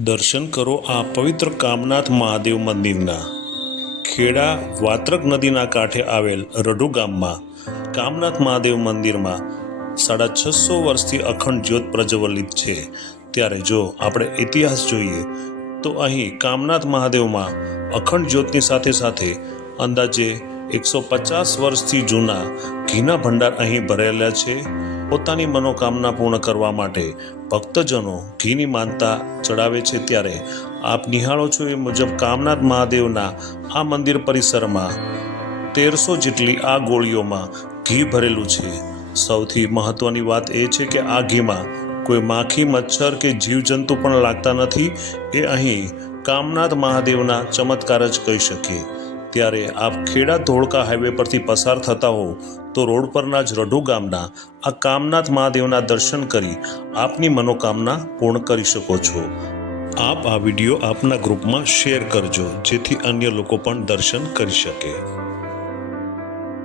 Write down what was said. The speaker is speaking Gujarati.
દર્શન કરો આ પવિત્ર કામનાથ મહાદેવ મંદિરના. ખેડા વાત્રક નદીના કાંઠે આવેલ રઢુ ગામમાં, કામનાથ મહાદેવ મંદિરમાં સાડા છસો વર્ષથી અખંડ જ્યોત પ્રજ્વલિત છે. ત્યારે જો આપણે ઇતિહાસ જોઈએ, તો અહીં કામનાથ મહાદેવમાં અખંડ જ્યોતની સાથે સાથે અંદાજે એકસો પચાસ વર્ષથી જૂના ઘીના ભંડાર અહીં ભરેલા છે. પોતાની મનોકામના પૂર્ણ કરવા માટે ભક્તજનો ઘીની માનતા ચડાવે છે ત્યારે આપ નિહાળો છો એ મુજબ કામનાથ મહાદેવના આ મંદિર પરિસરમાં તેરસો જેટલી આ ગોળીઓમાં ઘી ભરેલું છે. સૌથી મહત્વની વાત એ છે કે આ ઘીમાં કોઈ માખી, મચ્છર કે જીવજંતુ પણ લાગતા નથી. એ અહીં કામનાથ મહાદેવના ચમત્કાર જ કહી શકીએ. ત્યારે આપ ખેડા ધોળકા હાઈવે પરથી પસાર થતા હો તો રોડ પરના જ રઢુ ગામના, આ કામનાથ મહાદેવના દર્શન કરી આપની મનોકામના પૂર્ણ કરી શકો છો. આપ આ વીડિયો આપના ગ્રુપમાં શેર કરજો, જેથી અન્ય લોકો પણ દર્શન કરી શકે.